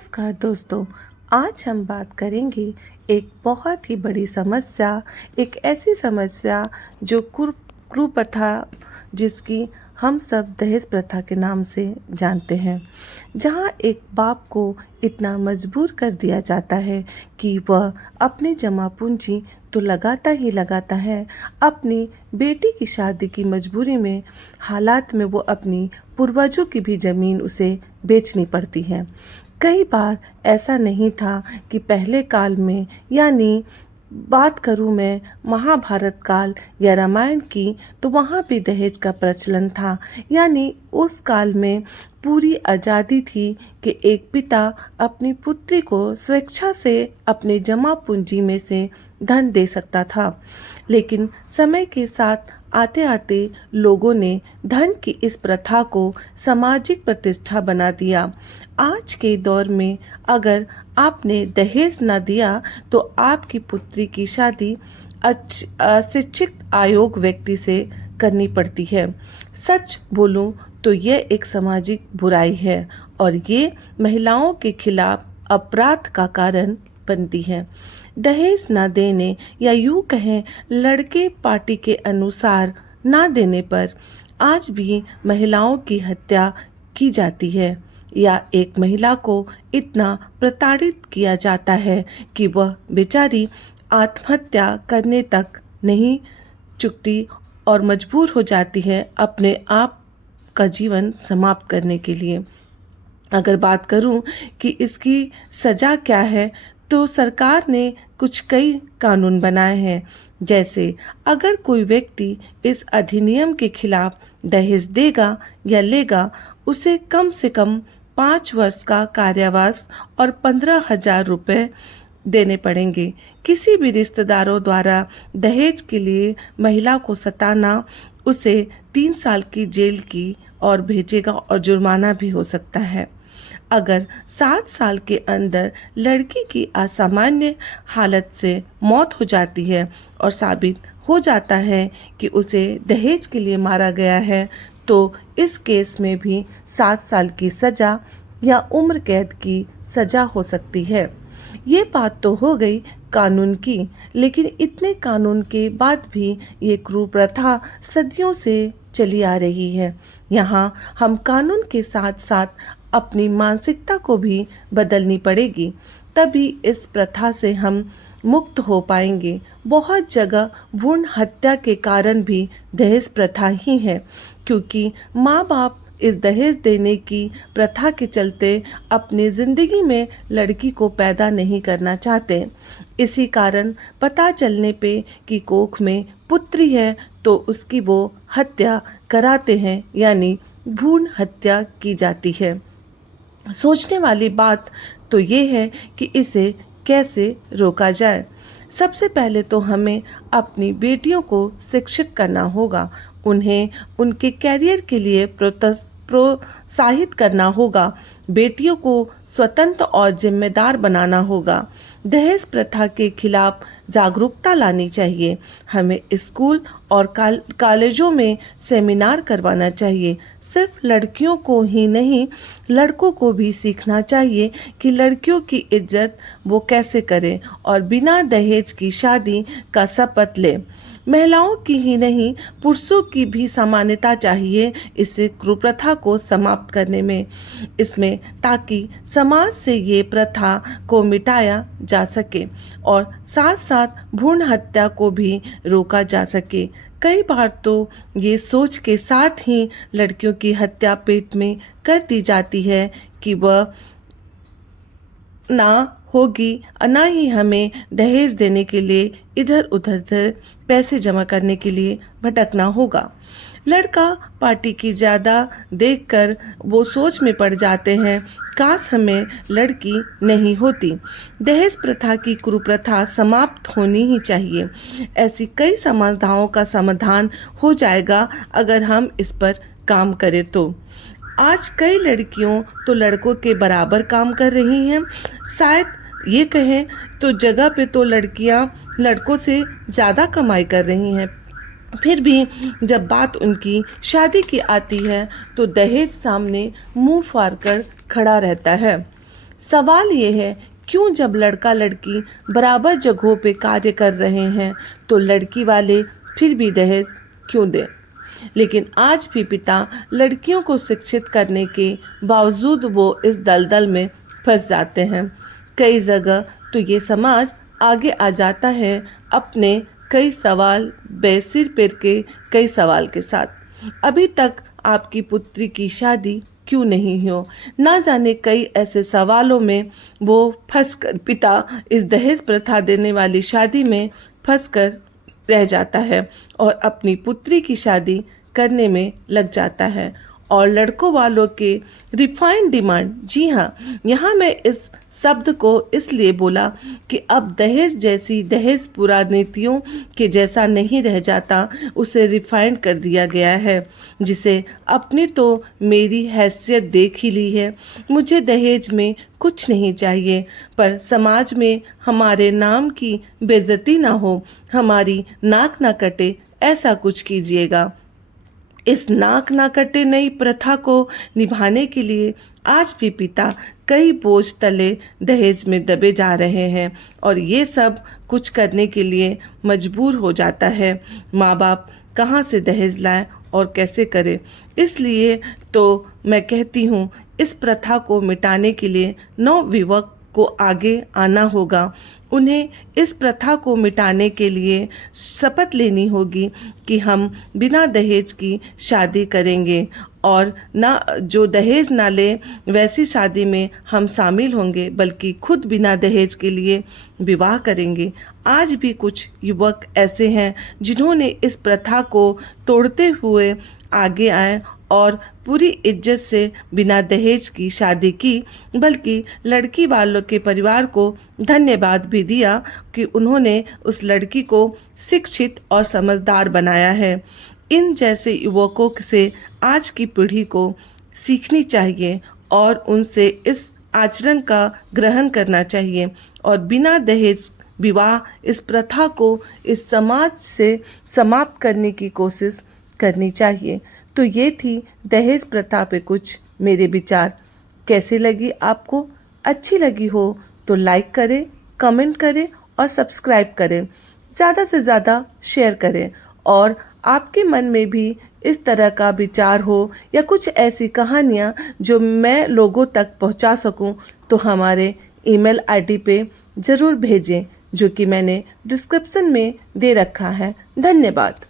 नमस्कार दोस्तों। आज हम बात करेंगे एक बहुत ही बड़ी समस्या, एक ऐसी समस्या जो कुप्रथा जिसकी हम सब दहेज प्रथा के नाम से जानते हैं, जहां एक बाप को इतना मजबूर कर दिया जाता है कि वह अपने जमा पूंजी तो लगाता है, अपनी बेटी की शादी की मजबूरी में हालात में वो अपनी पूर्वजों की भी ज़मीन उसे बेचनी पड़ती है। कई बार ऐसा नहीं था कि पहले काल में, यानी बात करूं मैं महाभारत काल या रामायण की, तो वहाँ भी दहेज का प्रचलन था। यानी उस काल में पूरी आज़ादी थी कि एक पिता अपनी पुत्री को स्वेच्छा से अपने जमा पूंजी में से धन दे सकता था। लेकिन समय के साथ आते आते लोगों ने धन की इस प्रथा को सामाजिक प्रतिष्ठा बना दिया। आज के दौर में अगर आपने दहेज न दिया तो आपकी पुत्री की शादी अशिक्षित अयोग्य व्यक्ति से करनी पड़ती है। सच बोलूं तो यह एक सामाजिक बुराई है और ये महिलाओं के खिलाफ अपराध का कारण बनती है। दहेज न देने या यूं कहें लड़के पार्टी के अनुसार न देने पर आज भी महिलाओं की हत्या की जाती है, या एक महिला को इतना प्रताड़ित किया जाता है कि वह बेचारी आत्महत्या करने तक नहीं चुकती और मजबूर हो जाती है अपने आप का जीवन समाप्त करने के लिए। अगर बात करूं कि इसकी सज़ा क्या है, तो सरकार ने कई कानून बनाए हैं। जैसे अगर कोई व्यक्ति इस अधिनियम के खिलाफ दहेज देगा या लेगा, उसे कम से कम 5 वर्ष का कारावास और 15,000 रुपये देने पड़ेंगे। किसी भी रिश्तेदारों द्वारा दहेज के लिए महिला को सताना उसे 3 साल की जेल की और भेजेगा और जुर्माना भी हो सकता है। अगर 7 साल के अंदर लड़की की असामान्य हालत से मौत हो जाती है और साबित हो जाता है कि उसे दहेज के लिए मारा गया है, तो इस केस में भी 7 साल की सज़ा या उम्र कैद की सज़ा हो सकती है। ये बात तो हो गई कानून की, लेकिन इतने कानून के बाद भी ये कुप्रथा सदियों से चली आ रही है। यहाँ हम कानून के साथ साथ अपनी मानसिकता को भी बदलनी पड़ेगी, तभी इस प्रथा से हम मुक्त हो पाएंगे। बहुत जगह भ्रूण हत्या के कारण भी दहेज प्रथा ही है, क्योंकि माँ बाप इस दहेज देने की प्रथा के चलते अपनी ज़िंदगी में लड़की को पैदा नहीं करना चाहते। इसी कारण पता चलने पे कि कोख में पुत्री है तो उसकी वो हत्या कराते हैं, यानी भ्रूण हत्या की जाती है। सोचने वाली बात तो ये है कि इसे कैसे रोका जाए। सबसे पहले तो हमें अपनी बेटियों को शिक्षित करना होगा, उन्हें उनके कैरियर के लिए प्रोत्साहित करना होगा, बेटियों को स्वतंत्र और जिम्मेदार बनाना होगा। दहेज प्रथा के खिलाफ जागरूकता लानी चाहिए। हमें स्कूल और कॉलेजों में सेमिनार करवाना चाहिए। सिर्फ लड़कियों को ही नहीं, लड़कों को भी सीखना चाहिए कि लड़कियों की इज्जत वो कैसे करें और बिना दहेज की शादी का शपथ लें। महिलाओं की ही नहीं, पुरुषों की भी समानता चाहिए इस कुप्रथा को समाप्त करने में, इसमें, ताकि समाज से ये प्रथा को मिटाया जा सके और साथ साथ भ्रूण हत्या को भी रोका जा सके। कई बार तो ये सोच के साथ ही लड़कियों की हत्या पेट में कर दी जाती है कि वह ना होगी, ना ही हमें दहेज देने के लिए इधर उधर पैसे जमा करने के लिए भटकना होगा। लड़का पार्टी की ज़्यादा देखकर वो सोच में पड़ जाते हैं, काश हमें लड़की नहीं होती। दहेज प्रथा की कुप्रथा समाप्त होनी ही चाहिए। ऐसी कई समस्याओं का समाधान हो जाएगा अगर हम इस पर काम करें तो। आज कई लड़कियों तो लड़कों के बराबर काम कर रही हैं। शायद ये कहें तो जगह पे तो लड़कियां लड़कों से ज़्यादा कमाई कर रही हैं। फिर भी जब बात उनकी शादी की आती है तो दहेज सामने मुंह फाड़ कर खड़ा रहता है। सवाल ये है, क्यों जब लड़का लड़की बराबर जगहों पे कार्य कर रहे हैं तो लड़की वाले फिर भी दहेज क्यों दें? लेकिन आज भी पिता लड़कियों को शिक्षित करने के बावजूद वो इस दलदल में फंस जाते हैं। कई जगह तो ये समाज आगे आ जाता है अपने कई सवाल बेसिर पर के कई सवाल के साथ। अभी तक आपकी पुत्री की शादी क्यों नहीं हो? ना जाने कई ऐसे सवालों में वो फंसकर पिता इस दहेज प्रथा देने वाली शादी में फंसकर रह जाता है और अपनी पुत्री की शादी करने में लग जाता है। और लड़कों वालों के रिफाइंड डिमांड, जी हाँ, यहाँ मैं इस शब्द को इसलिए बोला कि अब दहेज जैसी दहेज पुरा नीतियों के जैसा नहीं रह जाता, उसे रिफाइंड कर दिया गया है। जिसे अपनी तो मेरी हैसियत देख ही ली है, मुझे दहेज में कुछ नहीं चाहिए, पर समाज में हमारे नाम की बेइज्जती ना हो, हमारी नाक ना कटे, ऐसा कुछ कीजिएगा। इस नाक ना कटे नई प्रथा को निभाने के लिए आज भी पिता कई बोझ तले दहेज में दबे जा रहे हैं और ये सब कुछ करने के लिए मजबूर हो जाता है। माँ बाप कहाँ से दहेज लाएं और कैसे करें? इसलिए तो मैं कहती हूँ, इस प्रथा को मिटाने के लिए नवयुवक को आगे आना होगा। उन्हें इस प्रथा को मिटाने के लिए शपथ लेनी होगी कि हम बिना दहेज की शादी करेंगे और ना जो दहेज ना ले वैसी शादी में हम शामिल होंगे, बल्कि खुद बिना दहेज के लिए विवाह करेंगे। आज भी कुछ युवक ऐसे हैं जिन्होंने इस प्रथा को तोड़ते हुए आगे आए और पूरी इज्जत से बिना दहेज की शादी की, बल्कि लड़की वालों के परिवार को धन्यवाद भी दिया कि उन्होंने उस लड़की को शिक्षित और समझदार बनाया है। इन जैसे युवकों से आज की पीढ़ी को सीखनी चाहिए और उनसे इस आचरण का ग्रहण करना चाहिए और बिना दहेज विवाह इस प्रथा को इस समाज से समाप्त करने की कोशिश करनी चाहिए। तो ये थी दहेज प्रथा पे कुछ मेरे विचार। कैसे लगी आपको? अच्छी लगी हो तो लाइक करें, कमेंट करें और सब्सक्राइब करें। ज़्यादा से ज़्यादा शेयर करें और आपके मन में भी इस तरह का विचार हो या कुछ ऐसी कहानियाँ जो मैं लोगों तक पहुँचा सकूँ तो हमारे ईमेल आईडी पे ज़रूर भेजें, जो कि मैंने डिस्क्रिप्शन में दे रखा है। धन्यवाद।